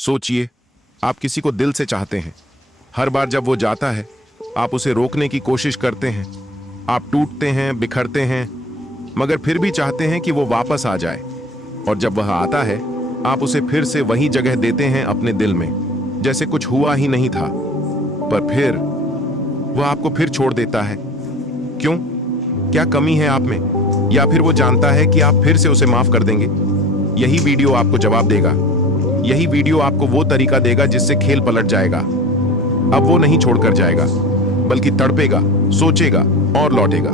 सोचिए, आप किसी को दिल से चाहते हैं। हर बार जब वो जाता है, आप उसे रोकने की कोशिश करते हैं। आप टूटते हैं, बिखरते हैं, मगर फिर भी चाहते हैं कि वो वापस आ जाए। और जब वह आता है, आप उसे फिर से वही जगह देते हैं अपने दिल में, जैसे कुछ हुआ ही नहीं था। पर फिर वह आपको फिर छोड़ देता है। क्यों? क्या कमी है आप में? या फिर वो जानता है कि आप फिर से उसे माफ कर देंगे? यही वीडियो आपको जवाब देगा। यही वीडियो आपको वो तरीका देगा जिससे खेल पलट जाएगा। अब वो नहीं छोड़कर जाएगा, बल्कि तड़पेगा, सोचेगा और लौटेगा।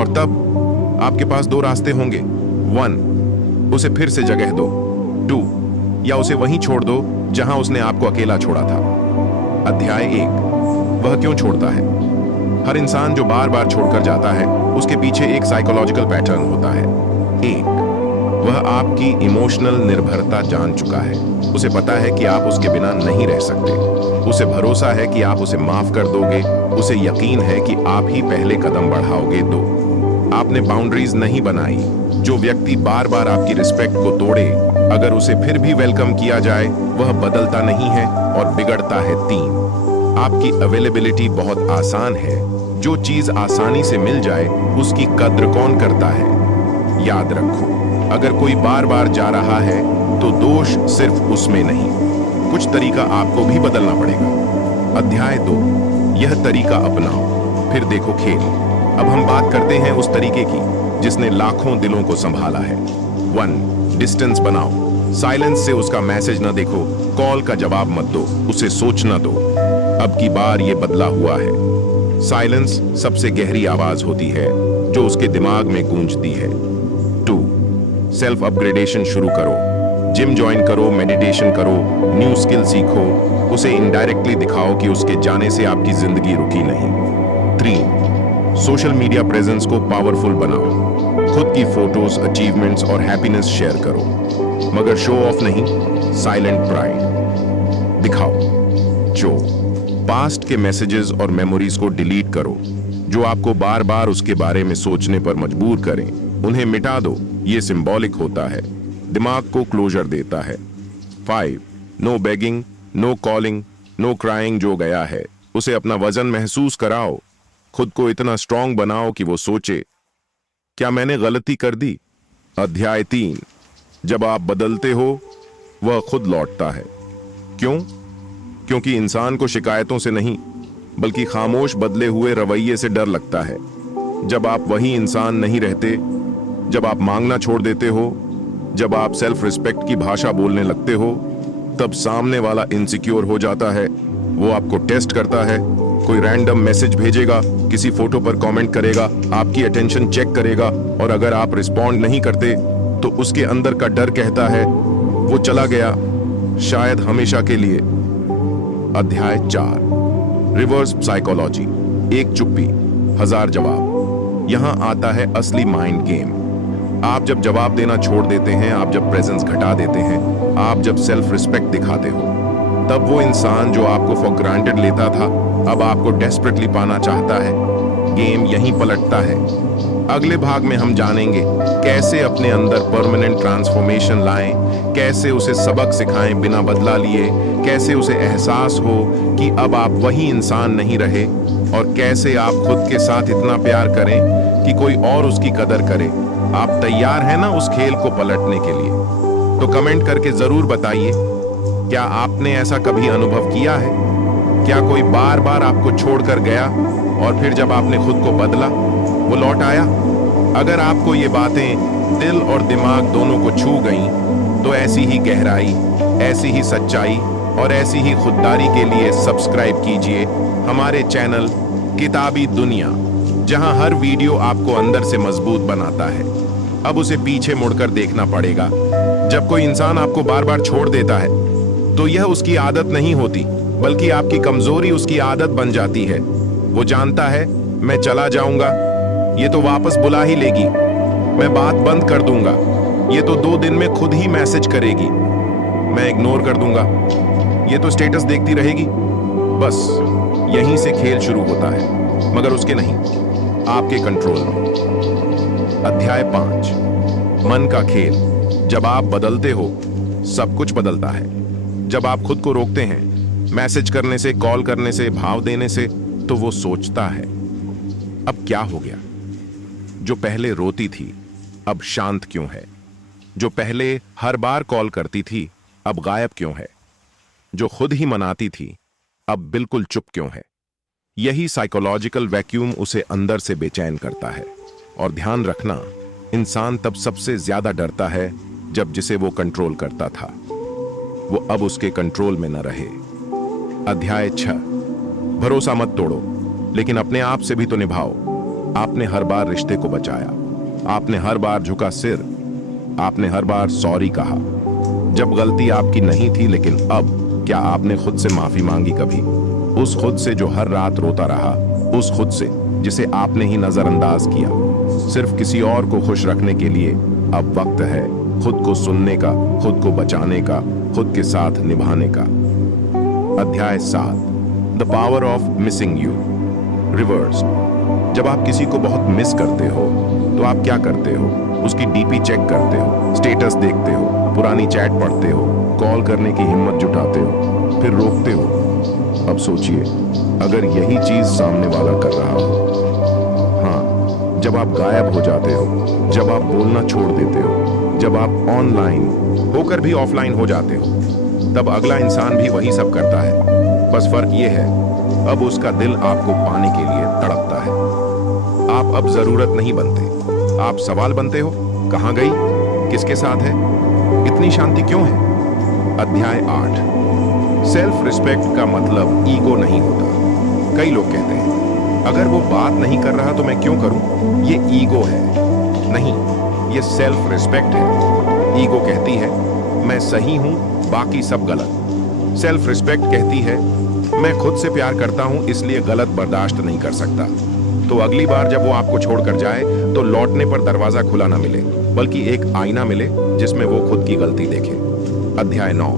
और तब आपके पास दो रास्ते होंगे। 1, उसे फिर से जगह दो। 2, या उसे वहीं छोड़ दो जहां उसने आपको अकेला छोड़ा था। अध्याय 1, वह क्यों छोड़ता है। हर इंसान जो बार बार छोड़कर जाता है, उसके पीछे एक साइकोलॉजिकल पैटर्न होता है। 1, वह आपकी इमोशनल निर्भरता जान चुका है। उसे पता है कि आप उसके बिना नहीं रह सकते। उसे भरोसा है कि आप उसे माफ कर दोगे। उसे यकीन है कि आप ही पहले कदम बढ़ाओगे। 2, आपने बाउंड्रीज नहीं बनाई। जो व्यक्ति बार बार आपकी रिस्पेक्ट को तोड़े, अगर उसे फिर भी वेलकम किया जाए, वह बदलता नहीं है और बिगड़ता है। 3, आपकी अवेलेबिलिटी बहुत आसान है। जो चीज आसानी से मिल जाए, उसकी कद्र कौन करता है। याद रखो, अगर कोई बार बार जा रहा है, तो दोष सिर्फ उसमें नहीं, कुछ तरीका आपको भी बदलना पड़ेगा। अध्याय 2, यह तरीका अपनाओ, फिर देखो खेल। अब हम बात करते हैं उस तरीके की जिसने लाखों दिलों को संभाला है। 1, डिस्टेंस बनाओ। साइलेंस से उसका मैसेज न देखो, कॉल का जवाब मत दो, उसे सोचना दो। अब की बार ये बदला हुआ है। साइलेंस सबसे गहरी आवाज होती है जो उसके दिमाग में गूंजती है। 2, सेल्फ अपग्रेडेशन शुरू करो। जिम ज्वाइन करो, मेडिटेशन करो, न्यू स्किल सीखो। उसे इनडायरेक्टली दिखाओ कि उसके जाने से आपकी जिंदगी रुकी नहीं। 3, सोशल मीडिया प्रेजेंस को पावरफुल बनाओ। खुद की फोटोज, अचीवमेंट्स और हैप्पीनेस शेयर करो, मगर शो ऑफ नहीं, साइलेंट प्राइड दिखाओ। जो पास्ट के मैसेजेस और मेमोरीज को डिलीट करो, जो आपको बार बार उसके बारे में सोचने पर मजबूर करें, उन्हें मिटा दो। ये सिंबॉलिक होता है, दिमाग को क्लोजर देता है। 5, no begging, no calling, no crying. जो गया है, उसे अपना वजन महसूस कराओ। खुद को इतना स्ट्रांग बनाओ कि वो सोचे, क्या मैंने गलती कर दी। अध्याय 3, जब आप बदलते हो, वह खुद लौटता है। क्यों? क्योंकि इंसान को शिकायतों से नहीं, बल्कि खामोश बदले हुए रवैये से डर लगता है। जब आप वही इंसान नहीं रहते, जब आप मांगना छोड़ देते हो, जब आप सेल्फ रिस्पेक्ट की भाषा बोलने लगते हो, तब सामने वाला इनसिक्योर हो जाता है। वो आपको टेस्ट करता है। कोई रैंडम मैसेज भेजेगा, किसी फोटो पर कमेंट करेगा, आपकी अटेंशन चेक करेगा, और अगर आप रिस्पॉन्ड नहीं करते, तो उसके अंदर का डर कहता है वो चला गया, शायद हमेशा के लिए। अध्याय 4, रिवर्स साइकोलॉजी। एक चुप्पी, 1000 जवाब। यहां आता है असली माइंड गेम। आप जब जवाब देना छोड़ देते हैं, आप जब प्रेजेंस घटा देते हैं, आप जब सेल्फ रिस्पेक्ट दिखाते हो, तब वो इंसान जो आपको फॉर ग्रांटेड लेता था, अब आपको डेस्परेटली पाना चाहता है। गेम यहीं पलटता है। अगले भाग में हम जानेंगे कैसे अपने अंदर परमानेंट ट्रांसफॉर्मेशन लाएं, कैसे उसे सबक सिखाएं बिना बदला लिए, कैसे उसे एहसास हो कि अब आप वही इंसान नहीं रहे, और कैसे आप खुद के साथ इतना प्यार करें कि कोई और उसकी कदर करे। आप तैयार हैं ना उस खेल को पलटने के लिए? तो कमेंट करके जरूर बताइए, क्या आपने ऐसा कभी अनुभव किया है? क्या कोई बार बार आपको छोड़कर गया और फिर जब आपने खुद को बदला, वो लौट आया? अगर आपको ये बातें दिल और दिमाग दोनों को छू गईं, तो ऐसी ही गहराई, ऐसी ही सच्चाई और ऐसी ही खुददारी के लिए सब्सक्राइब कीजिए हमारे चैनल किताबी दुनिया, जहां हर वीडियो आपको अंदर से मजबूत बनाता है। अब उसे पीछे मुड़कर देखना पड़ेगा। जब कोई इंसान आपको बार बार छोड़ देता है, तो यह उसकी आदत नहीं होती, बल्कि आपकी कमजोरी उसकी आदत बन जाती है। वो जानता है, मैं चला जाऊंगा, ये तो वापस बुला ही लेगी। मैं बात बंद कर दूंगा, ये तो 2 दिन में खुद ही मैसेज करेगी। मैं इग्नोर कर दूंगा, ये तो स्टेटस देखती रहेगी। बस यहीं से खेल शुरू होता है, मगर उसके नहीं, आपके कंट्रोल में। अध्याय 5, मन का खेल। जब आप बदलते हो, सब कुछ बदलता है। जब आप खुद को रोकते हैं मैसेज करने से, कॉल करने से, भाव देने से, तो वो सोचता है अब क्या हो गया? जो पहले रोती थी अब शांत क्यों है? जो पहले हर बार कॉल करती थी अब गायब क्यों है? जो खुद ही मनाती थी अब बिल्कुल चुप क्यों है? यही साइकोलॉजिकल वैक्यूम उसे अंदर से बेचैन करता है। और ध्यान रखना, इंसान तब सबसे ज्यादा डरता है जब जिसे वो कंट्रोल करता था वो अब उसके कंट्रोल में न रहे। अध्याय 6। भरोसा मत तोड़ो, लेकिन अपने आप से भी तो निभाओ। आपने हर बार रिश्ते को बचाया, आपने हर बार झुका सिर, आपने हर बार सॉरी कहा जब गलती आपकी नहीं थी। लेकिन अब क्या आपने खुद से माफी मांगी कभी? उस खुद से जो हर रात रोता रहा, उस खुद से जिसे आपने ही नजरअंदाज किया सिर्फ किसी और को खुश रखने के लिए। अब वक्त है खुद को सुनने का, खुद को बचाने का, खुद के साथ निभाने का। अध्याय 7। The power of missing you. Reverse. जब आप किसी को बहुत मिस करते हो तो आप क्या करते हो? उसकी डीपी चेक करते हो, स्टेटस देखते हो, पुरानी चैट पढ़ते हो, कॉल करने की हिम्मत जुटाते हो, फिर रोकते हो। अब सोचिए, अगर यही चीज सामने वाला कर रहा हो। हाँ, जब आप गायब हो जाते हो, जब आप बोलना छोड़ देते हो, जब आप ऑनलाइन होकर भी ऑफलाइन हो जाते हो, तब अगला इंसान भी वही सब करता है। बस फर्क ये है, अब उसका दिल आपको पाने के लिए तड़पता है। आप अब जरूरत नहीं बनते, आप सवाल बनते हो। कहां गई? किसके साथ है? इतनी शांति क्यों है? अध्याय 8। सेल्फ रिस्पेक्ट का मतलब ईगो नहीं होता। कई लोग कहते हैं अगर वो बात नहीं कर रहा तो मैं क्यों करूं? ये ईगो है। नहीं, ये सेल्फ रिस्पेक्ट है। ईगो कहती है मैं सही हूं, बाकी सब गलत। सेल्फ रिस्पेक्ट कहती है मैं खुद से प्यार करता हूं, इसलिए गलत बर्दाश्त नहीं कर सकता। तो अगली बार जब वो आपको छोड़कर जाए तो लौटने पर दरवाजा खुला ना मिले, बल्कि एक आईना मिले जिसमें वो खुद की गलती देखे। अध्याय 9।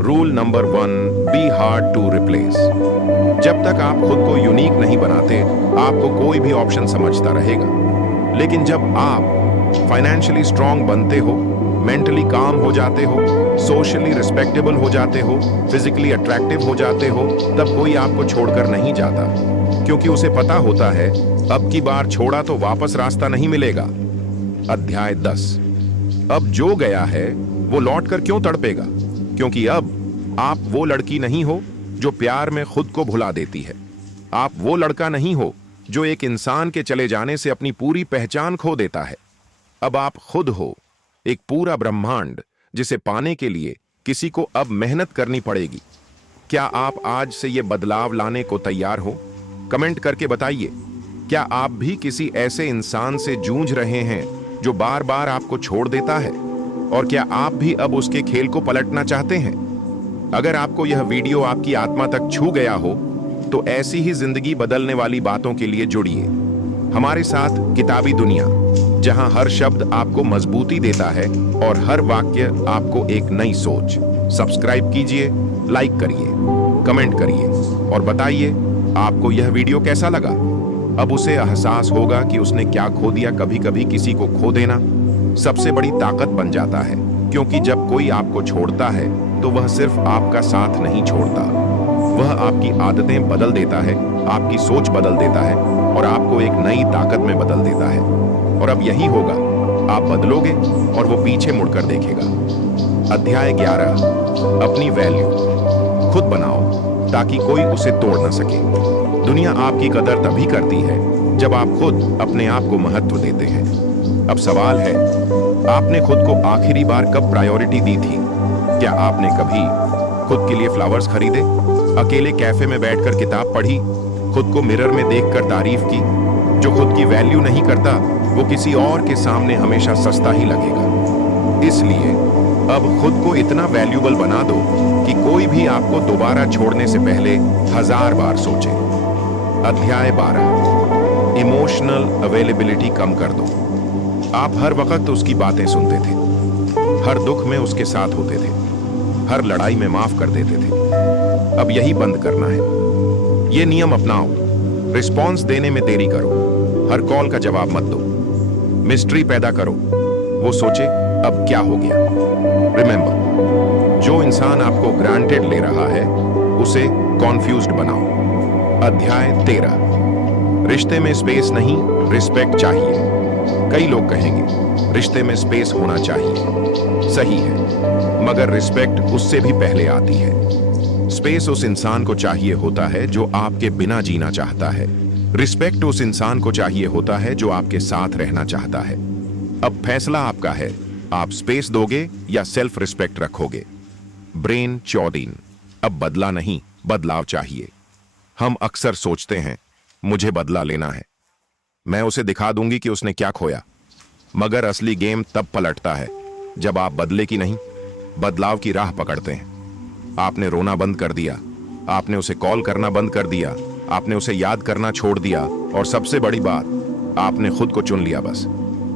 Rule number 1, be hard to replace. जब तक आप खुद को यूनिक नहीं बनाते, आपको कोई भी ऑप्शन समझता रहेगा। लेकिन जब आप फाइनेंशियली स्ट्रांग बनते हो, मेंटली काम हो जाते हो, सोशली रिस्पेक्टेबल हो जाते हो, फिजिकली अट्रैक्टिव हो जाते हो, तब कोई आपको छोड़कर नहीं जाता, क्योंकि उसे पता होता है अब की बार छोड़ा तो वापस रास्ता नहीं मिलेगा। अध्याय 10। अब जो गया है वो लौटकर क्यों तड़पेगा? क्योंकि अब आप वो लड़की नहीं हो जो प्यार में खुद को भुला देती है। आप वो लड़का नहीं हो जो एक इंसान के चले जाने से अपनी पूरी पहचान खो देता है। अब आप खुद हो, एक पूरा ब्रह्मांड, जिसे पाने के लिए किसी को अब मेहनत करनी पड़ेगी। क्या आप आज से ये बदलाव लाने को तैयार हो? कमेंट करके बताइए। क्या आप भी किसी ऐसे इंसान से जूझ रहे हैं जो बार बार आपको छोड़ देता है? और क्या आप भी अब उसके खेल को पलटना चाहते हैं? अगर आपको यह वीडियो आपकी आत्मा तक छू गया हो तो ऐसी ही जिंदगी बदलने वाली बातों के लिए जुड़िए हमारे साथ किताबी दुनिया, जहां हर शब्द आपको मजबूती देता है और हर वाक्य आपको एक नई सोच। सब्सक्राइब कीजिए, लाइक करिए, कमेंट करिए और बताइए आपको यह वीडियो कैसा लगा। अब उसे एहसास होगा कि उसने क्या खो दिया। कभी कभी किसी को खो देना सबसे बड़ी ताकत बन जाता है, क्योंकि जब कोई आपको छोड़ता है तो वह सिर्फ आपका साथ नहीं छोड़ता, वह आपकी आदतें बदल देता है, आपकी सोच बदल देता है और आपको एक नई ताकत में बदल देता है। और अब यही होगा, आप बदलोगे और वो पीछे मुड़कर देखेगा। अध्याय 11। अपनी वैल्यू खुद बनाओ ताकि कोई उसे तोड़ न सके। दुनिया आपकी कदर तभी करती है जब आप खुद अपने आप को महत्व देते हैं। अब सवाल है, आपने खुद को आखिरी बार कब प्रायोरिटी दी थी? क्या आपने कभी खुद के लिए फ्लावर्स खरीदे, अकेले कैफे में बैठकर किताब पढ़ी, खुद को मिरर में देखकर तारीफ की? जो खुद की वैल्यू नहीं करता वो किसी और के सामने हमेशा सस्ता ही लगेगा। इसलिए अब खुद को इतना वैल्यूबल बना दो कि कोई भी आपको दोबारा छोड़ने से पहले 1000 बार सोचे। अध्याय 12। इमोशनल अवेलेबिलिटी कम कर दो। आप हर वक्त उसकी बातें सुनते थे, हर दुख में उसके साथ होते थे, हर लड़ाई में माफ कर देते थे। अब यही बंद करना है। ये नियम अपनाओ। रिस्पॉन्स देने में देरी करो, हर कॉल का जवाब मत दो, मिस्ट्री पैदा करो, वो सोचे अब क्या हो गया। रिमेंबर, जो इंसान आपको ग्रांटेड ले रहा है उसे कॉन्फ्यूज्ड बनाओ। अध्याय 13। रिश्ते में स्पेस नहीं, रिस्पेक्ट चाहिए। कई लोग कहेंगे रिश्ते में स्पेस होना चाहिए। सही है, मगर रिस्पेक्ट उससे भी पहले आती है। स्पेस उस इंसान को चाहिए होता है जो आपके बिना जीना चाहता है। रिस्पेक्ट उस इंसान को चाहिए होता है जो आपके साथ रहना चाहता है। अब फैसला आपका है, आप स्पेस दोगे या सेल्फ रिस्पेक्ट रखोगे। ब्रेन चौदीन। अब बदला नहीं, बदलाव चाहिए। हम अक्सर सोचते हैं मुझे बदला लेना है, मैं उसे दिखा दूंगी कि उसने क्या खोया। मगर असली गेम तब पलटता है जब आप बदले की नहीं, बदलाव की राह पकड़ते हैं। आपने रोना बंद कर दिया, आपने उसे कॉल करना बंद कर दिया, आपने उसे याद करना छोड़ दिया, और सबसे बड़ी बात, आपने खुद को चुन लिया। बस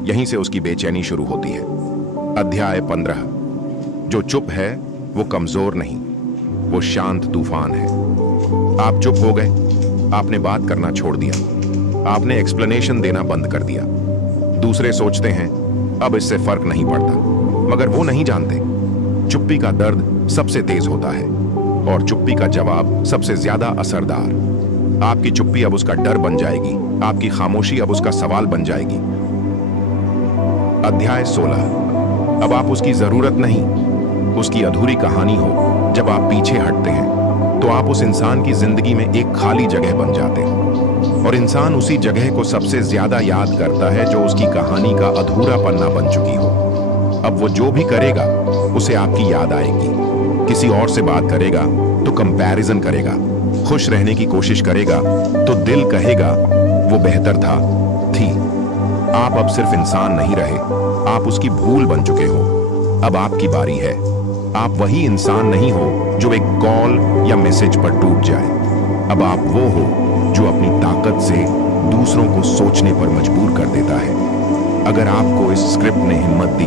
यहीं से उसकी बेचैनी शुरू होती है। अध्याय 15। जो चुप है वो कमजोर नहीं, वो शांत तूफान है। आप चुप हो गए, आपने बात करना छोड़ दिया, आपने एक्सप्लेनेशन देना बंद कर दिया। दूसरे सोचते हैं अब इससे फर्क नहीं पड़ता, मगर वो नहीं जानते चुप्पी का दर्द सबसे तेज होता है और चुप्पी का जवाब सबसे ज्यादा असरदार। आपकी चुप्पी अब उसका डर बन जाएगी, आपकी खामोशी अब उसका सवाल बन जाएगी। अध्याय 16। अब आप उसकी जरूरत नहीं, उसकी अधूरी कहानी हो। जब आप पीछे हटते हैं तो आप उस इंसान की जिंदगी में एक खाली जगह बन जाते हैं, और इंसान उसी जगह को सबसे ज्यादा याद करता है जो उसकी कहानी का अधूरा पन्ना बन चुकी हो। अब वो जो भी करेगा उसे आपकी याद आएगी। किसी और से बात करेगा तो कंपैरिजन करेगा, खुश रहने की कोशिश करेगा तो दिल कहेगा वो बेहतर था, थी। आप अब सिर्फ इंसान नहीं रहे, आप उसकी भूल बन चुके हो। अब आपकी बारी है। आप वही इंसान नहीं हो जो एक कॉल या मैसेज पर टूट जाए। अब आप वो हो जो अपनी ताकत से दूसरों को सोचने पर मजबूर कर देता है। अगर आपको इस स्क्रिप्ट ने हिम्मत दी,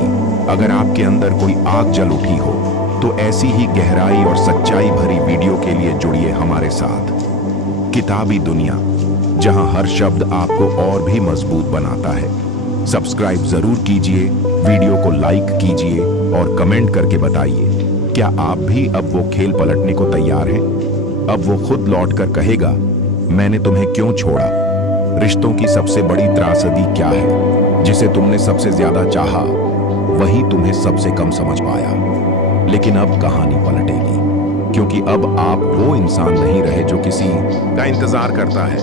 अगर आपके अंदर कोई आग जल उठी हो, तो ऐसी ही गहराई और सच्चाई भरी वीडियो के लिए जुड़िए हमारे साथ। किताबी दुनिया, जहां हर शब्द आपको और भी मजबूत बनाता है। सब्सक्राइब जरूर कीजिए, वीडियो को लाइक कीजिए और कमेंट करके बताइए क्या आप भी अब वो खेल पलटने को तैयार हैं। अब वो खुद लौटकर कहेगा मैंने तुम्हें क्यों छोड़ा। रिश्तों की सबसे बड़ी त्रासदी क्या है? जिसे तुमने सबसे ज्यादा चाहा वही तुम्हें सबसे कम समझ पाया। लेकिन अब कहानी पलटेगी, क्योंकि अब आप वो इंसान नहीं रहे जो किसी का इंतजार करता है।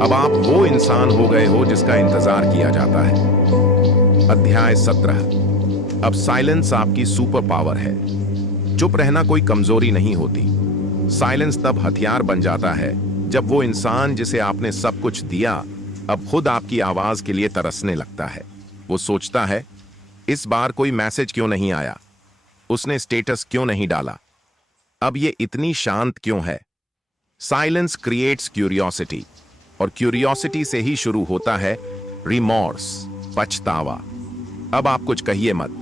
अब आप वो इंसान हो गए हो जिसका इंतजार किया जाता है। अध्याय 17। अब साइलेंस आपकी सुपर पावर है। चुप रहना कोई कमजोरी नहीं होती। साइलेंस तब हथियार बन जाता है जब वो इंसान जिसे आपने सब कुछ दिया अब खुद आपकी आवाज के लिए तरसने लगता है। वो सोचता है इस बार कोई मैसेज क्यों नहीं आया, उसने स्टेटस क्यों नहीं डाला, अब ये इतनी शांत क्यों है। साइलेंस क्रिएट्स क्यूरियोसिटी, और क्यूरियोसिटी से ही शुरू होता है रिमॉर्स, पछतावा। अब आप कुछ कहिए मत,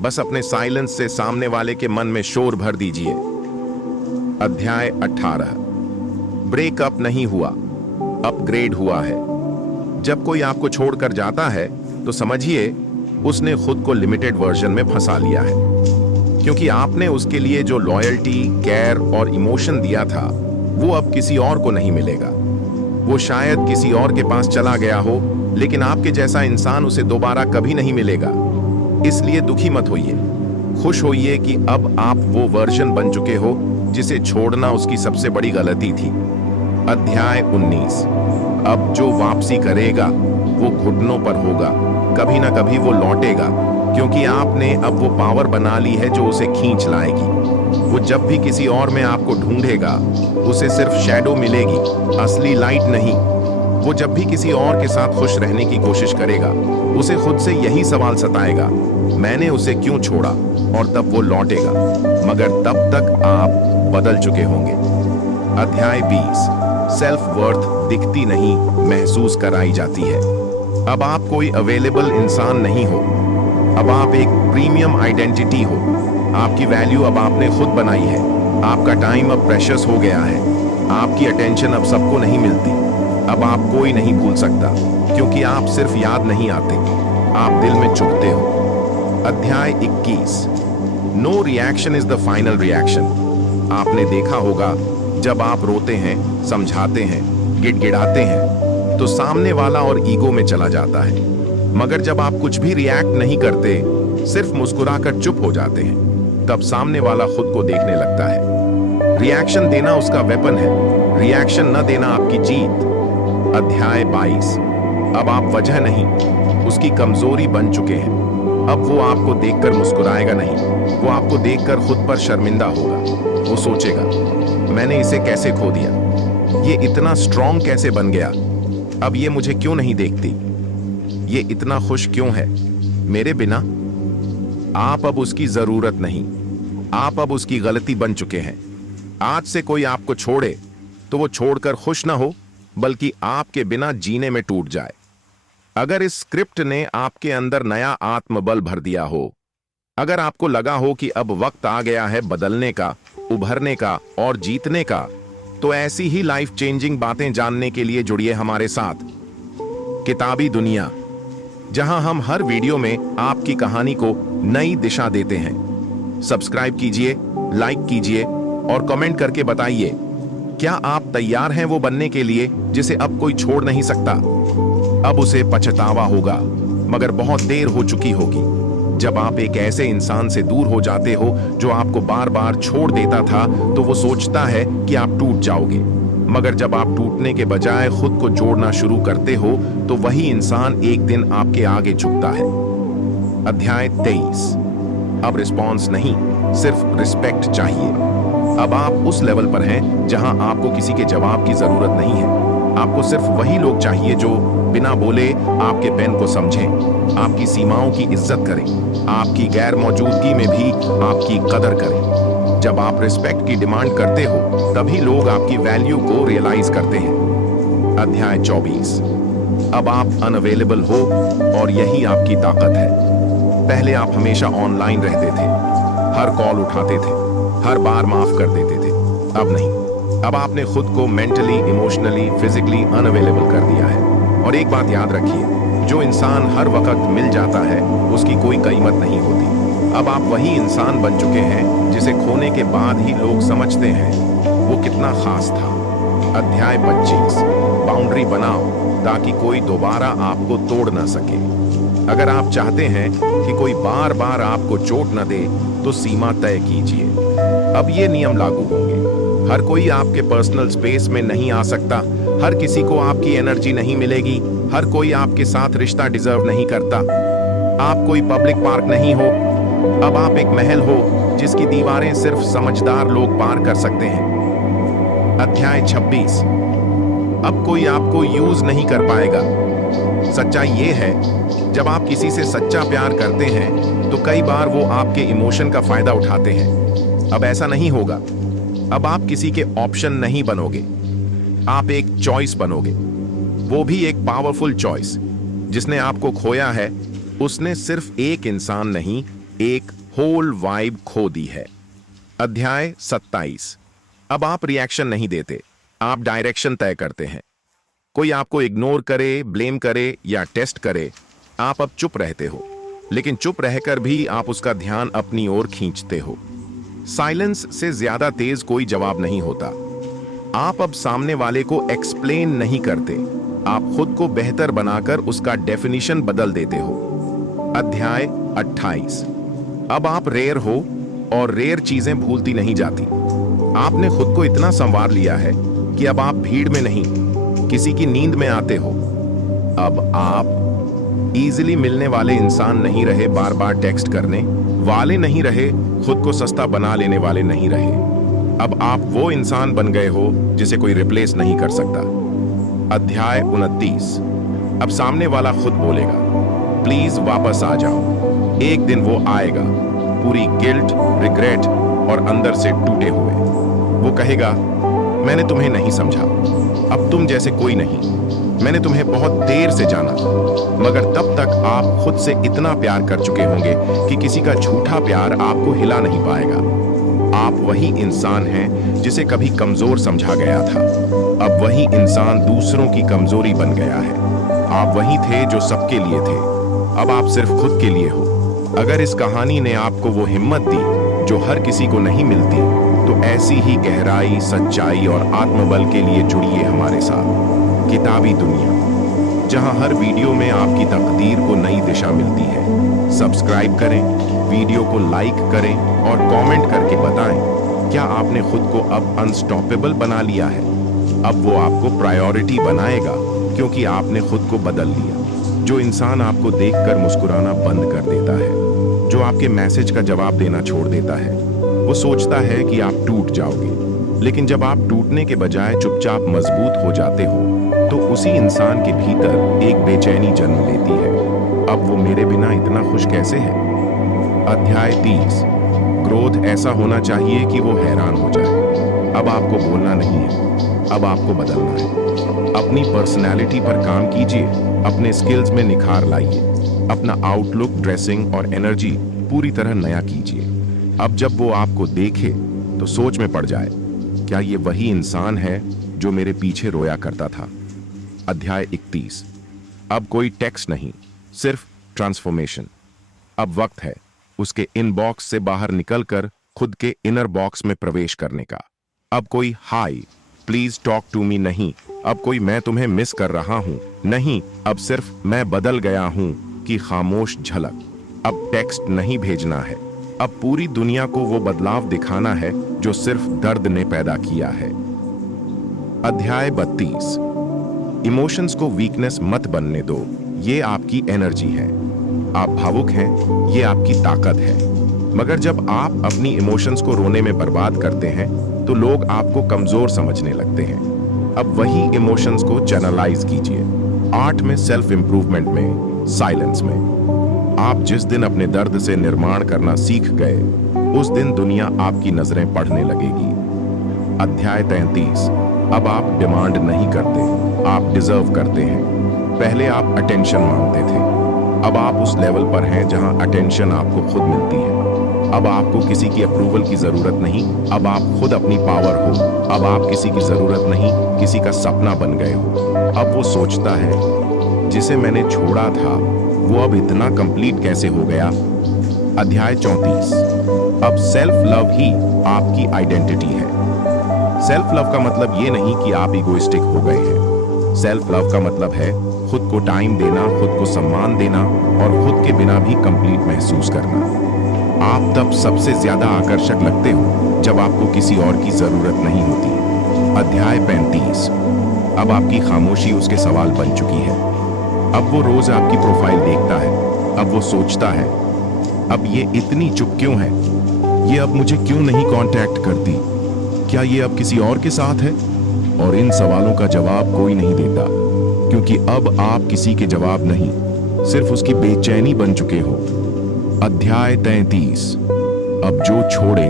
बस अपने साइलेंस से सामने वाले के मन में शोर भर दीजिए। अध्याय 18। ब्रेकअप नहीं हुआ, अपग्रेड हुआ है। जब कोई आपको छोड़कर जाता है तो समझिए उसने खुद को लिमिटेड वर्जन में फंसा लिया है, क्योंकि आपने उसके लिए जो लॉयल्टी, केयर और इमोशन दिया था वो अब किसी और को नहीं मिलेगा। वो शायद किसी और के पास चला गया हो, लेकिन आपके जैसा इंसान उसे दोबारा कभी नहीं मिलेगा। इसलिए दुखी मत होइए, खुश होइए कि अब आप वो वर्जन बन चुके हो जिसे छोड़ना उसकी सबसे बड़ी गलती थी। अध्याय 19। अब जो वापसी करेगा वो घुटनों पर होगा, कभी ना कभी वो लौटेगा, क्योंकि आपने अब वो पावर बना ली है जो उसे खींच लाएगी। वो जब भी किसी और में आपको ढूंढेगा उसे सिर्फ शैडो मिलेगी, असली लाइट नहीं। वो जब भी किसी और के साथ खुश रहने की कोशिश करेगा उसे खुद से यही सवाल सताएगा, मैंने उसे क्यों छोड़ा, और तब वो लौटेगा, मगर तब तक आप बदल चुके होंगे। अध्याय 20। सेल्फ वर्थ दिखती नहीं, महसूस कराई जाती है। अब आप कोई अवेलेबल इंसान नहीं हो, अब आप एक प्रीमियम आइडेंटिटी हो। आपकी वैल्यू अब आपने खुद बनाई है। आपका टाइम अब प्रेशियस हो गया है। आपकी अटेंशन अब सबको नहीं मिलती। अब आप कोई नहीं भूल सकता, क्योंकि आप सिर्फ याद नहीं आते, आप दिल में चुभते हो। अध्याय 21। No reaction is the final reaction. आपने देखा होगा जब आप रोते हैं, समझाते हैं, गिड़गिड़ाते हैं तो सामने वाला और ईगो में चला जाता है, मगर जब आप कुछ भी रिएक्ट नहीं करते, सिर्फ मुस्कुराकर चुप हो जाते हैं, तब सामने वाला खुद को देखने लगता है। रिएक्शन देना उसका वेपन है, रिएक्शन न देना आपकी जीत। अध्याय 22। अब आप वजह नहीं, उसकी कमजोरी बन चुके हैं। अब वो आपको देखकर मुस्कुराएगा नहीं, वो आपको देखकर खुद पर शर्मिंदा होगा। वो सोचेगा, मैंने इसे कैसे खो दिया, ये इतना स्ट्रांग कैसे बन गया, अब ये मुझे क्यों नहीं देखती, ये इतना खुश क्यों है मेरे बिना। आप अब उसकी जरूरत नहीं, आप अब उसकी गलती बन चुके हैं। आज से कोई आपको छोड़े तो वो छोड़कर खुश ना हो, बल्कि आपके बिना जीने में टूट जाए। अगर इस स्क्रिप्ट ने आपके अंदर नया आत्मबल भर दिया हो, अगर आपको लगा हो कि अब वक्त आ गया है बदलने का, उभरने का और जीतने का, तो ऐसी ही लाइफ चेंजिंग बातें जानने के लिए जुड़िए हमारे साथ किताबी दुनिया, जहां हम हर वीडियो में आपकी कहानी को नई दिशा देते हैं। सब्सक्राइब कीजिए, लाइक कीजिए और कमेंट करके बताइए, क्या आप तैयार हैं वो बनने के लिए जिसे अब कोई छोड़ नहीं सकता। अब उसे पछतावा होगा, मगर बहुत देर हो चुकी होगी। जब आप एक ऐसे इंसान से दूर हो जाते हो जो आपको बार बार छोड़ देता था, तो वो सोचता है कि आप टूट जाओगे, मगर जब आप टूटने के बजाय खुद को जोड़ना शुरू करते हो, तो वही इंसान एक दिन आपके आगे झुकता है। अध्याय 23। अब रिस्पॉन्स नहीं, सिर्फ रिस्पेक्ट चाहिए। अब आप उस लेवल पर हैं जहां आपको किसी के जवाब की जरूरत नहीं है। आपको सिर्फ वही लोग चाहिए जो बिना बोले आपके पेन को समझें, आपकी सीमाओं की इज्जत करें, आपकी गैर मौजूदगी में भी आपकी कदर करें। जब आप रिस्पेक्ट की डिमांड करते हो, तभी लोग आपकी वैल्यू को रियलाइज करते हैं। अध्याय 24। अब आप अनअवेलेबल हो और यही आपकी ताकत है। पहले आप हमेशा ऑनलाइन रहते थे, हर कॉल उठाते थे, हर बार माफ कर देते थे। अब नहीं, अब आपने खुद को मेंटली, इमोशनली, फिजिकली अनअवेलेबल कर दिया है। और एक बात याद रखिए, जो इंसान हर वक्त मिल जाता है उसकी कोई कीमत नहीं होती। अब आप वही इंसान बन चुके हैं जिसे खोने के बाद ही लोग समझते हैं वो कितना खास था। अध्याय 25। बाउंड्री बनाओ ताकि कोई दोबारा आपको तोड़ ना सके। अगर आप चाहते हैं कि कोई बार बार आपको चोट न दे, तो सीमा तय कीजिए। अब ये नियम लागू होंगे, हर कोई आपके पर्सनल स्पेस में नहीं आ सकता, हर किसी को आपकी एनर्जी नहीं मिलेगी, हर कोई आपके साथ रिश्ता डिजर्व नहीं करता। आप कोई पब्लिक पार्क नहीं हो, अब आप एक महल हो जिसकी दीवारें सिर्फ समझदार लोग पार कर सकते हैं। अध्याय 26। अब कोई आपको यूज नहीं कर पाएगा। सच्चाई ये है, जब आप किसी से सच्चा प्यार करते हैं तो कई बार वो आपके इमोशन का फायदा उठाते हैं। अब ऐसा नहीं होगा। अब आप किसी के ऑप्शन नहीं बनोगे, आप एक चॉइस बनोगे, वो भी एक पावरफुल चॉइस। जिसने आपको खोया है उसने सिर्फ एक इंसान नहीं, एक होल वाइब खो दी है। अध्याय 27। अब आप रिएक्शन नहीं देते, आप डायरेक्शन तय करते हैं। कोई आपको इग्नोर करे, ब्लेम करे या टेस्ट करे, आप अब चुप रहते हो, लेकिन चुप रहकर भी आप उसका ध्यान अपनी ओर खींचते हो। साइलेंस से ज्यादा तेज कोई जवाब नहीं होता। आप अब सामने वाले को एक्सप्लेन नहीं करते, आप खुद को बेहतर बनाकर उसका डेफिनेशन बदल देते हो। अध्याय 28। अब आप रेयर हो और रेयर चीजें भूलती नहीं जाती। आपने खुद को इतना संवार लिया है कि अब आप भीड़ में नहीं, किसी की नींद में आते हो। अब आप इजीली मिलने वाले इंसान नहीं रहे, बार बार टेक्स्ट करने वाले नहीं रहे, खुद को सस्ता बना लेने वाले नहीं रहे। अब आप वो इंसान बन गए हो जिसे कोई रिप्लेस नहीं कर सकता। अध्याय 29। अब सामने वाला खुद बोलेगा, प्लीज वापस आ जाओ। एक दिन वो आएगा, पूरी गिल्ट, रिग्रेट और अंदर से टूटे हुए। वो कहेगा, मैंने तुम्हें नहीं समझा, अब तुम जैसे कोई नहीं, मैंने तुम्हें बहुत देर से जाना। मगर तब तक आप खुद से इतना प्यार कर चुके होंगे कि किसी का झूठा प्यार आपको हिला नहीं पाएगा। आप वही इंसान हैं जिसे कभी कमजोर समझा गया था, अब वही इंसान दूसरों की कमजोरी बन गया है। आप वही थे जो सबके लिए थे, अब आप सिर्फ खुद के लिए हो। अगर इस कहानी ने आपको वो हिम्मत दी जो हर किसी को नहीं मिलती, तो ऐसी ही गहराई, सच्चाई और आत्मबल के लिए जुड़िए हमारे साथ किताबी दुनिया, जहां हर वीडियो में आपकी तकदीर को नई दिशा मिलती है। सब्सक्राइब करें, वीडियो को लाइक करें और कमेंट करके बताएं, क्या आपने खुद को अब अनस्टॉपेबल बना लिया है? अब वो आपको प्रायोरिटी बनाएगा, क्योंकि आपने खुद को बदल लिया। जो इंसान आपको देखकर मुस्कुराना बंद कर देता है, जो आपके मैसेज का जवाब देना छोड़ देता है, वो सोचता है कि आप टूट जाओगे। लेकिन जब आप टूटने के बजाय चुपचाप मजबूत हो जाते हो, तो उसी इंसान के भीतर एक बेचैनी जन्म लेती है। अब वो मेरे बिना इतना खुश कैसे है? अध्याय 30। ग्रोथ ऐसा होना चाहिए कि वो हैरान हो जाए। अब आपको बोलना नहीं है, अब आपको बदलना है। अपनी पर्सनैलिटी पर काम कीजिए, अपने स्किल्स में निखार लाइए, अपना आउटलुक, ड्रेसिंग और एनर्जी पूरी तरह नया कीजिए। अब जब वो आपको देखे तो सोच में पड़ जाए, क्या ये वही इंसान है जो मेरे पीछे रोया करता था? अध्याय 31। अब कोई टेक्स्ट नहीं, सिर्फ ट्रांसफॉर्मेशन। अब वक्त है उसके इनबॉक्स से बाहर निकलकर खुद के इनर बॉक्स में प्रवेश करने का। अब कोई hi please talk to me नहीं, अब कोई मैं तुम्हें मिस कर रहा हूं नहीं, अब सिर्फ मैं बदल गया हूं की खामोश झलक। अब टेक्स्ट नहीं भेजना है, अब पूरी दुनिया को वो बदलाव दिखाना है जो सिर्फ दर्द ने पैदा किया है। अध्याय 32। इमोशंस को वीकनेस मत बनने दो, ये आपकी एनर्जी है। आप भावुक हैं, ये आपकी ताकत है। मगर जब आप अपनी इमोशंस को रोने में बर्बाद करते हैं, तो लोग आपको कमजोर समझने लगते हैं। अब वही इमोशंस को चैनलाइज कीजिए। आर्ट में, सेल्फ इंप्रूवमेंट में, साइलेंस में। आप जिस दिन अपने दर्द से निर्माण करना सीख गए, उस दिन दुनिया आपकी नजरें पढ़ने लगेगी। अध्याय 33। अब आप डिमांड नहीं करते, आप डिजर्व करते हैं। पहले आप अटेंशन मांगते थे, अब आप उस लेवल पर हैं जहां अटेंशन आपको खुद मिलती है। अब आपको किसी की अप्रूवल की जरूरत नहीं, अब आप खुद अपनी पावर हो। अब आप किसी की जरूरत नहीं, किसी का सपना बन गए हो। अब वो सोचता है, जिसे मैंने छोड़ा था वो अब इतना कंप्लीट कैसे हो गया? अध्याय 34। अब सेल्फ लव ही आपकी आइडेंटिटी है। सेल्फ लव का मतलब ये नहीं कि आप इगोइस्टिक हो गए हैं। सेल्फ लव का मतलब है खुद को टाइम देना, खुद को सम्मान देना और खुद के बिना भी कंप्लीट महसूस करना। आप तब सबसे ज्यादा आकर्षक लगते हो जब आपको किसी और की जरूरत नहीं होती। अध्याय 35। अब आपकी खामोशी उसके सवाल बन चुकी है। अब वो रोज आपकी प्रोफाइल देखता है, अब वो सोचता है, अब ये इतनी चुप क्यों है? ये अब मुझे क्यों नहीं कांटेक्ट करती? क्या ये अब किसी और के साथ है? और इन सवालों का जवाब कोई नहीं देता, क्योंकि अब आप किसी के जवाब नहीं, सिर्फ उसकी बेचैनी बन चुके हो। अध्याय 33। अब जो छोड़े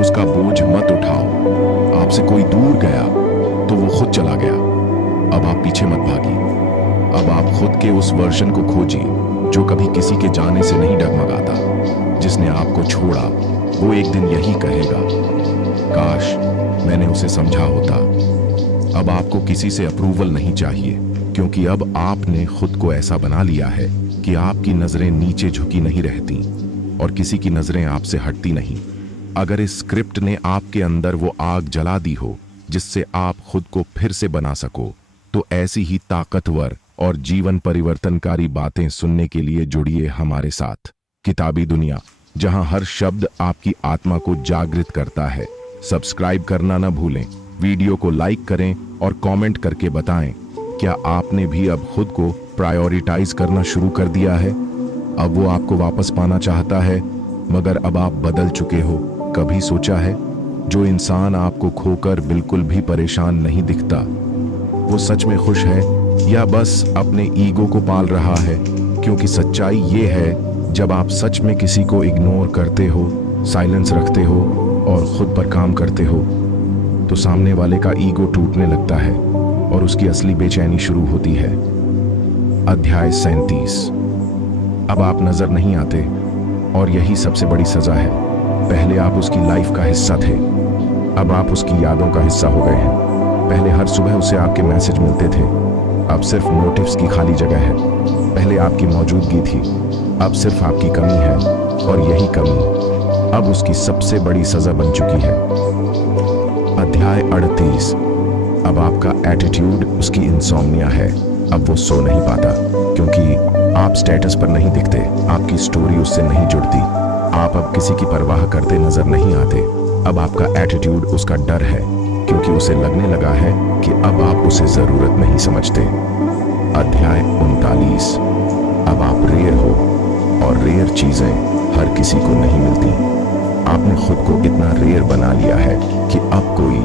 उसका बोझ मत उठाओ। आपसे कोई दूर गया तो वो खुद चला गया, अब आप पीछे मत भागिए। अब आप खुद के उस वर्जन को खोजिए जो कभी किसी के जाने से नहीं डगमगाता। जिसने आपको छोड़ा वो एक दिन यही कहेगा, काश मैंने उसे समझा होता। अब आपको किसी से अप्रूवल नहीं चाहिए, क्योंकि अब आपने खुद को ऐसा बना लिया है कि आपकी नजरें नीचे झुकी नहीं रहती और किसी की नजरें आपसे हटती नहीं। अगर इस स्क्रिप्ट ने आपके अंदर वो आग जला दी हो जिससे आप खुद को फिर से बना सको, तो ऐसी ही ताकतवर और जीवन परिवर्तनकारी बातें सुनने के लिए जुड़िए हमारे साथ किताबी दुनिया, जहां हर शब्द आपकी आत्मा को जागृत करता है। सब्सक्राइब करना ना भूलें, वीडियो को लाइक करें और कमेंट करके बताएं, क्या आपने भी अब खुद को प्रायोरिटाइज करना शुरू कर दिया है? अब वो आपको वापस पाना चाहता है, मगर अब आप बदल चुके हो। कभी सोचा है, जो इंसान आपको खोकर बिल्कुल भी परेशान नहीं दिखता, वो सच में खुश है या बस अपने ईगो को पाल रहा है? क्योंकि सच्चाई ये है, जब आप सच में किसी को इग्नोर करते हो, साइलेंस रखते हो और खुद पर काम करते हो, तो सामने वाले का ईगो टूटने लगता है और उसकी असली बेचैनी शुरू होती है। अध्याय 37। अब आप नजर नहीं आते और यही सबसे बड़ी सजा है। पहले आप उसकी लाइफ का हिस्सा थे, अब आप उसकी यादों का हिस्सा हो गए हैं। पहले हर सुबह उसे आपके मैसेज मिलते थे, अब सिर्फ नोटिफ्स की खाली जगह है। पहले आपकी मौजूदगी थी, अब सिर्फ आपकी कमी है, और यही कमी अब उसकी सबसे बड़ी सजा बन चुकी है। अध्याय 38। अब आपका एटीट्यूड उसकी इंसोम्निया है। अब वो सो नहीं पाता क्योंकि आप स्टेटस पर नहीं दिखते, आपकी स्टोरी उससे नहीं जुड़ती, आप अब किसी की परवाह करते नजर नहीं आते। अब आपका एटीट्यूड उसका डर है क्योंकि उसे लगने लगा है कि अब आप उसे जरूरत नहीं समझते। अध्याय 39। अब आप रेयर हो और रेयर चीजें हर किसी को नहीं मिलती। आपने खुद को इतना रेयर बना लिया है कि अब कोई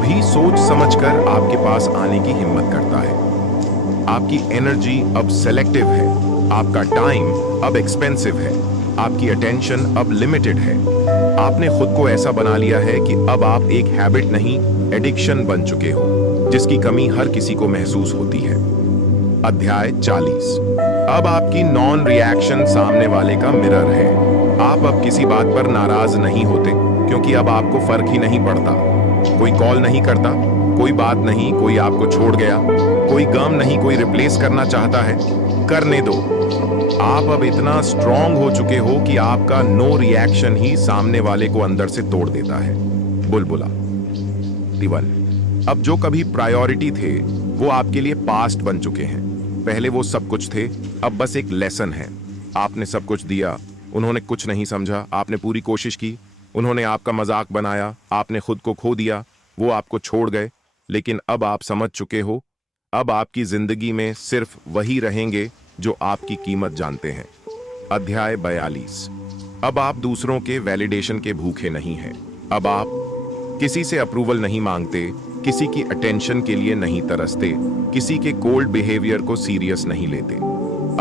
भी सोच समझकर आपके पास आने की हिम्मत करता है। आपकी एनर्जी अब सेलेक्टिव है, आपका टाइम अब एक्सपेंसिव है, आपकी अटेंशन अब लिमिटेड है। आपने खुद को ऐसा बना लिया है कि अब आप एक हैबिट नहीं, एडिक्शन बन चुके हो, जिसकी कमी हर किसी को महसूस होती है। अध्याय 40। अब आपकी नॉन रिएक्शन सामने वाले का मिरर है। आप अब किसी बात पर नाराज नहीं होते क्योंकि अब आपको फर्क ही नहीं पड़ता। कोई कॉल नहीं करता, कोई बात नहीं, कोई आपको छोड़ गया, कोई गम नहीं, कोई रिप्लेस करना चाहता है, करने दो। आप अब इतना स्ट्रांग हो चुके हो कि आपका नो रिएक्शन ही सामने वाले को अंदर से तोड़ देता है। बुलबुला। 31। अब जो कभी प्रायोरिटी थे वो आपके लिए पास्ट बन चुके हैं। पहले वो सब कुछ थे, अब बस एक लेसन है। आपने सब कुछ दिया, उन्होंने कुछ नहीं समझा। आपने पूरी कोशिश की, उन्होंने आपका मजाक बनाया। आपने खुद को खो दिया, वो आपको छोड़ गए। लेकिन अब आप समझ चुके हो, अब आपकी जिंदगी में सिर्फ वही रहेंगे जो आपकी कीमत जानते हैं। अध्याय 42। अब आप दूसरों के वैलिडेशन के भूखे नहीं हैं। अब आप किसी से अप्रूवल नहीं मांगते, किसी की अटेंशन के लिए नहीं तरसते, किसी के कोल्ड बिहेवियर को सीरियस नहीं लेते।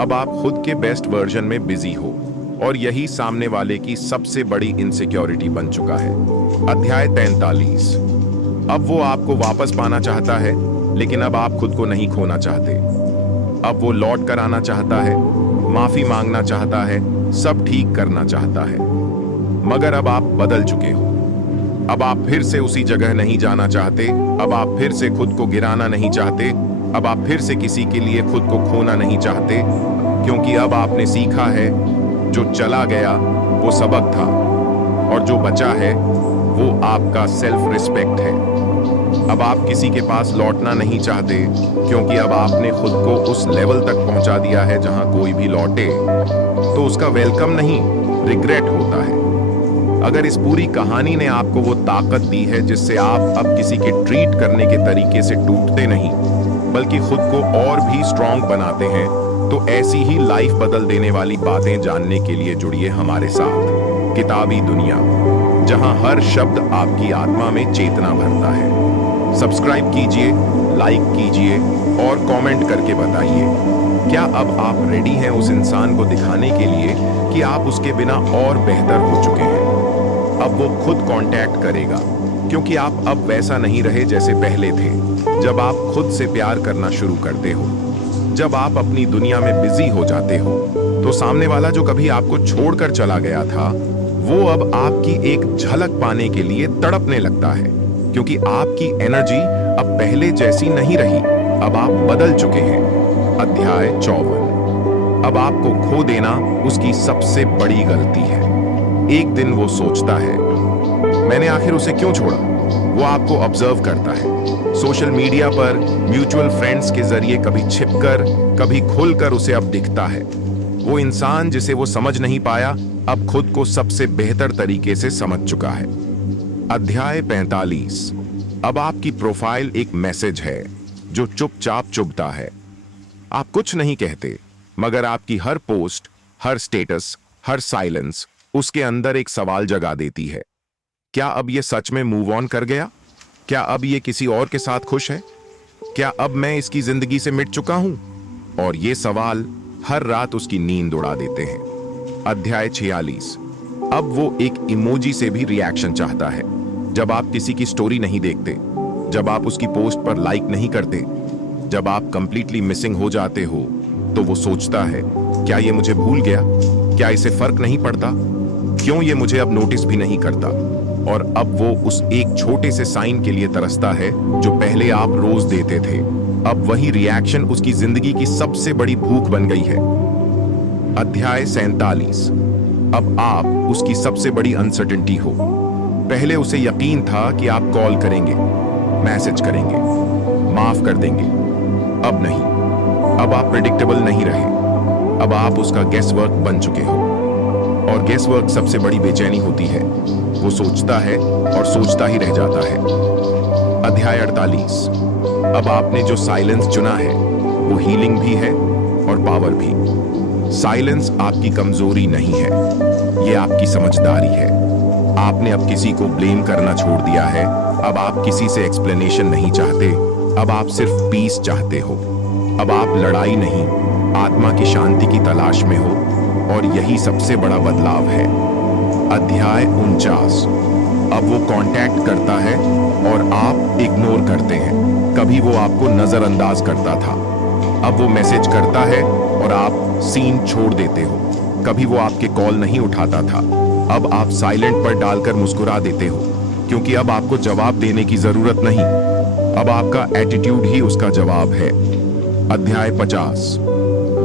अब आप खुद के बेस्ट वर्जन में बिजी हो और यही सामने वाले की सबसे बड़ी इनसिक्योरिटी बन चुका है। अध्याय 43। अब वो आपको वापस पाना चाहता है, लेकिन अब आप खुद को नहीं खोना चाहते। अब वो लौट कर आना चाहता है, माफी मांगना चाहता है, सब ठीक करना चाहता है। मगर अब आप बदल चुके हो। अब आप फिर से उसी जगह नहीं जाना चाहते, अब आप फिर से खुद को गिराना नहीं चाहते, अब आप फिर से किसी के लिए खुद को खोना नहीं चाहते, क्योंकि अब आपने सीखा है जो चला गया वो सबक था और जो बचा है वो आपका सेल्फ रिस्पेक्ट है। अब आप किसी के पास लौटना नहीं चाहते क्योंकि अब आपने खुद को उस लेवल तक पहुंचा दिया है जहां कोई भी लौटे तो उसका वेलकम नहीं, रिग्रेट होता है। अगर इस पूरी कहानी ने आपको वो ताकत दी है जिससे आप अब किसी के ट्रीट करने के तरीके से टूटते नहीं बल्कि खुद को और भी स्ट्रांग बनाते हैं, तो ऐसी ही लाइफ बदल देने वाली बातें जानने के लिए जुड़िए हमारे साथ किताबी दुनिया, जहां हर शब्द आपकी आत्मा में चेतना भरता है। सब्सक्राइब कीजिए, लाइक कीजिए और कमेंट करके बताइए, क्या अब आप रेडी हैं उस इंसान को दिखाने के लिए कि आप उसके बिना और बेहतर हो चुके हैं। अब वो खुद कांटेक्ट करेगा क्योंकि आप अब वैसा नहीं रहे जैसे पहले थे। जब आप खुद से प्यार करना शुरू करते हो, जब आप अपनी दुनिया में बिजी हो जाते हो, तो सामने वाला जो कभी आपको छोड़कर चला गया था वो अब आपकी एक झलक पाने के लिए तड़पने लगता है, क्योंकि आपकी एनर्जी अब पहले जैसी नहीं रही, अब आप बदल चुके हैं। अध्याय 54। अब आपको खो देना उसकी सबसे बड़ी गलती है। एक दिन वो सोचता है, मैंने आखिर उसे क्यों छोड़ा। वो आपको ऑब्जर्व करता है, सोशल मीडिया पर म्यूचुअल फ्रेंड्स के जरिए कभी छिपकर कभी खुलकर उसे अब दिखता है। वो इंसान जिसे वो समझ नहीं पाया अब खुद को सबसे बेहतर तरीके से समझ चुका है। अध्याय 45। अब आपकी प्रोफाइल एक मैसेज है जो चुपचाप चुभता है। आप कुछ नहीं कहते, मगर आपकी हर पोस्ट, हर स्टेटस, हर साइलेंस उसके अंदर एक सवाल जगा देती है। क्या अब ये सच में मूव ऑन कर गया? क्या अब ये किसी और के साथ खुश है? क्या अब मैं इसकी जिंदगी से मिट चुका हूं? और ये सवाल हर रात उसकी नींद उड़ा देते हैं। अध्याय 46। अब वो एक इमोजी से भी रिएक्शन चाहता है। जब आप किसी की स्टोरी नहीं देखते, जब आप उसकी पोस्ट पर लाइक नहीं करते, जब आप कंप्लीटली मिसिंग हो जाते हो, तो वो सोचता है, क्या ये मुझे भूल गया? क्या इसे फर्क नहीं पड़ता? क्यों ये मुझे अब नोटिस भी नहीं करता? और अब वो उस एक छोटे से साइन के लिए तरसता है जो पहले आप रोज देते थे। अब वही रिएक्शन उसकी जिंदगी की सबसे बड़ी भूख बन गई है। अध्याय 47। अब आप उसकी सबसे बड़ी अनसर्टेनिटी हो। पहले उसे यकीन था कि आप कॉल करेंगे, मैसेज करेंगे, माफ कर देंगे। अब नहीं, अब आप प्रेडिक्टेबल नहीं रहे। अब आप उसका गेस वर्क बन चुके हो। और गेस वर्क सबसे बड़ी बेचैनी होती है। वो सोचता है और सोचता ही रह जाता है। अध्याय 48। अब आपने जो साइलेंस चुना है वो हीलिंग भी है और पावर भी। साइलेंस आपकी कमजोरी नहीं है, ये आपकी समझदारी है। आपने अब किसी को ब्लेम करना छोड़ दिया है। अब आप किसी से एक्सप्लेनेशन नहीं चाहते। अब आप सिर्फ पीस चाहते हो। अब आप लड़ाई नहीं, आत्मा की शांति की तलाश में हो। और यही सबसे बड़ा बदलाव है। अध्याय 49। अब वो कांटेक्ट करता है और आप इग्नोर करते हैं। कभी वो आपको नजरअंदाज करता था, अब वो मैसेज करता है और आप सीन छोड़ देते हो। कभी वो आपके कॉल नहीं उठाता था, अब आप साइलेंट पर डालकर मुस्कुरा देते हो, क्योंकि अब आपको जवाब देने की जरूरत नहीं। अब आपका एटीट्यूड ही उसका जवाब है। अध्याय 50।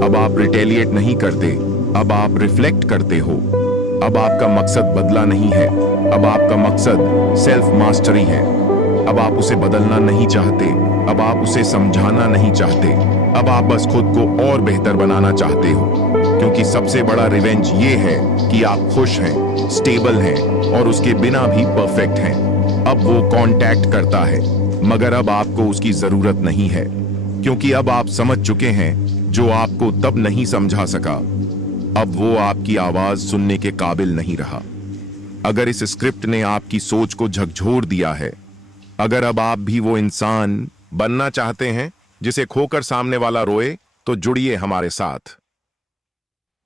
अब आप रिटेलिएट नहीं करते, अब आप रिफ्लेक्ट करते हो। अब आपका मकसद बदला नहीं है, अब आपका मकसद सेल्फ मास्टरी है। अब आप उसे बदलना नहीं चाहते, अब आप उसे समझाना नहीं चाहते। अब आप बस खुद को और बेहतर बनाना चाहते हो, क्योंकि सबसे बड़ा रिवेंज ये है कि आप खुश हैं, स्टेबल हैं और उसके बिना भी परफेक्ट हैं। अब वो कांटेक्ट करता है, मगर अब आपको उसकी जरूरत नहीं है, क्योंकि अब आप समझ चुके हैं जो आपको तब नहीं समझा सका। अब वो आपकी आवाज सुनने के काबिल नहीं रहा। अगर इस स्क्रिप्ट ने आपकी सोच को झकझोर दिया है, अगर अब आप भी वो इंसान बनना चाहते हैं जिसे खोकर सामने वाला रोए, तो जुड़िए हमारे साथ।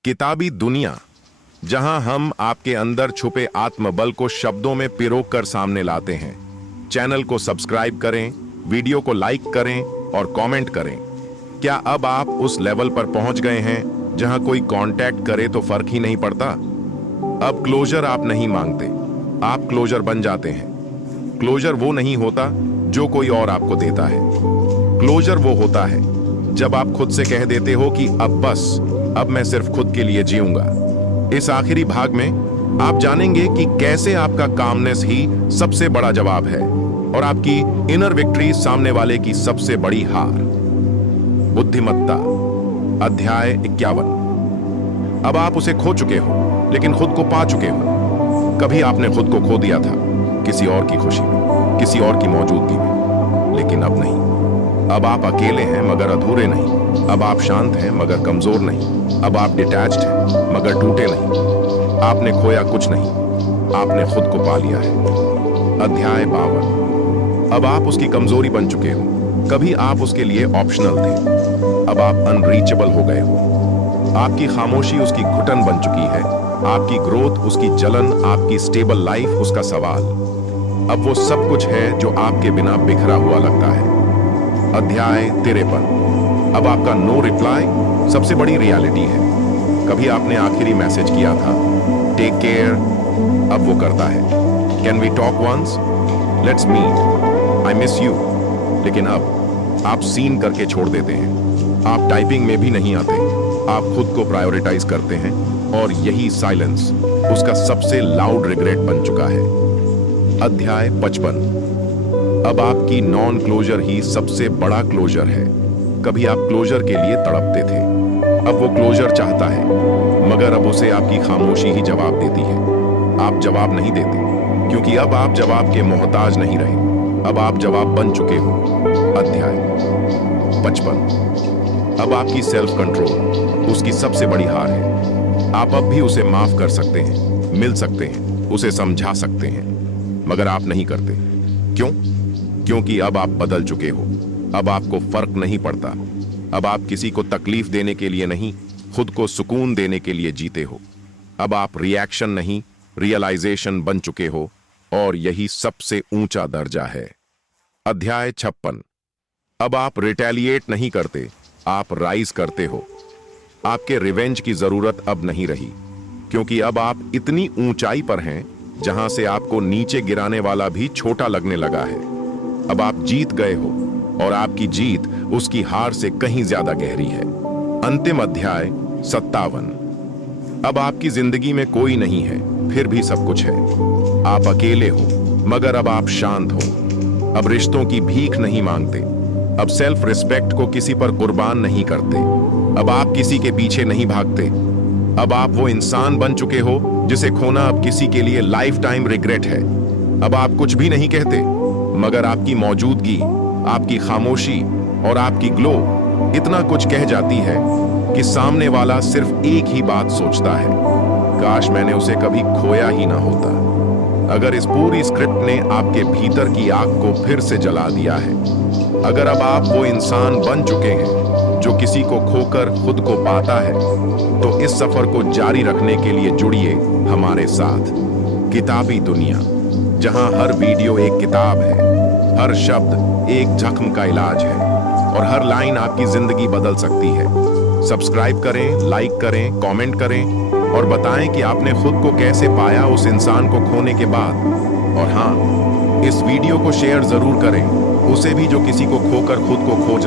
किताबी दुनिया, जहां हम आपके अंदर छुपे आत्मबल को शब्दों में पिरोक कर सामने लाते हैं। चैनल को सब्सक्राइब करें, वीडियो को लाइक करें और कमेंट करें। क्या अब आप उस लेवल पर पहुंच गए हैं जहां कोई कांटेक्ट करे तो फर्क ही नहीं पड़ता? अब क्लोजर आप नहीं मांगते, आप क्लोजर बन जाते हैं। क्लोजर वो नहीं होता जो कोई और आपको देता है। क्लोजर वो होता है जब आप खुद से कह देते हो कि अब बस, अब मैं सिर्फ खुद के लिए जीऊंगा। इस आखिरी भाग में आप जानेंगे कि कैसे आपका कामनेस ही सबसे बड़ा जवाब है और आपकी इनर विक्ट्री सामने वाले की सबसे बड़ी हार। बुद्धिमत्ता। अध्याय 51। अब आप उसे खो चुके हो, लेकिन खुद को पा चुके हो। कभी आपने खुद को खो दिया था, किसी और की खुशी में, किसी और की मौजूदगी में, लेकिन अब नहीं। अब आप अकेले हैं मगर अधूरे नहीं। अब आप शांत हैं मगर कमजोर नहीं। अब आप डिटैच्ड हैं मगर टूटे नहीं। आपने खोया कुछ नहीं, आपने खुद को पा लिया है। अध्याय 52। अब आप उसकी कमजोरी बन चुके हो। कभी आप उसके लिए ऑप्शनल थे, अब आप अनरीचेबल हो गए हो। आपकी खामोशी उसकी घुटन बन चुकी है, आपकी ग्रोथ उसकी जलन, आपकी स्टेबल लाइफ उसका सवाल। अब वो सब कुछ है जो आपके बिना बिखरा हुआ लगता है। अध्याय 53। अब आपका नो रिप्लाई सबसे बड़ी रियलिटी है। कभी आपने आखिरी मैसेज किया था, टेक केयर, अब वो करता है, can we talk once, let's meet, I miss you. लेकिन अब आप सीन करके छोड़ देते हैं। आप टाइपिंग में भी नहीं आते, आप खुद को प्रायोरिटाइज करते हैं और यही साइलेंस उसका सबसे लाउड रिग्रेट बन चुका है। अध्याय 55। अब आपकी नॉन क्लोजर ही सबसे बड़ा क्लोजर है। कभी आप क्लोजर के लिए तड़पते थे, अब वो क्लोजर चाहता है, मगर अब उसे आपकी खामोशी ही जवाब देती है। आप जवाब नहीं देते, क्योंकि अब आप जवाब के मोहताज नहीं रहे, अब आप जवाब बन चुके हो। अध्याय 55। अब आपकी सेल्फ कंट्रोल उसकी सबसे बड़ी हार है। आप अब भी उसे माफ कर सकते हैं, मिल सकते हैं, उसे समझा सकते हैं, मगर आप नहीं करते। क्यों? क्योंकि अब आप बदल चुके हो। अब आपको फर्क नहीं पड़ता। अब आप किसी को तकलीफ देने के लिए नहीं, खुद को सुकून देने के लिए जीते हो। अब आप रिएक्शन नहीं, रियलाइजेशन बन चुके हो, और यही सबसे ऊंचा दर्जा है। अध्याय 56। अब आप रिटेलिएट नहीं करते, आप राइज करते हो। आपके रिवेंज की जरूरत अब नहीं रही, क्योंकि अब आप इतनी ऊंचाई पर हैं जहां से आपको नीचे गिराने वाला भी छोटा लगने लगा है। अब आप जीत गए हो, और आपकी जीत उसकी हार से कहीं ज्यादा गहरी है। अंतिम अध्याय 57। अब आपकी जिंदगी में कोई नहीं है, फिर भी सब कुछ है। आप अकेले हो, मगर अब आप शांत हो। अब रिश्तों की भीख नहीं मांगते। अब सेल्फ रिस्पेक्ट को किसी पर कुर्बान नहीं करते। अब आप किसी के पीछे नहीं भागते। अब आप वो इंसान बन चुके हो जिसे खोना अब किसी के लिए लाइफ टाइम रिग्रेट है। अब आप कुछ भी नहीं कहते, मगर आपकी मौजूदगी, आपकी खामोशी और आपकी ग्लो इतना कुछ कह जाती है कि सामने वाला सिर्फ एक ही बात सोचता है, काश मैंने उसे कभी खोया ही ना होता। अगर इस पूरी स्क्रिप्ट ने आपके भीतर की आग को फिर से जला दिया है, अगर अब आप वो इंसान बन चुके हैं जो किसी को खोकर खुद को पाता है, तो इस सफर को जारी रखने के लिए जुड़िए हमारे साथ। किताबी दुनिया, जहां हर वीडियो एक किताब है, हर शब्द एक जख्म का इलाज है और हर लाइन आपकी जिंदगी बदल सकती है। सब्सक्राइब करें, लाइक करें, कमेंट करें और बताएं कि आपने खुद को कैसे पाया उस इंसान को खोने के बाद। और हाँ, इस वीडियो को शेयर जरूर करें, उसे भी जो किसी को खोकर खुद को खोज रहा है।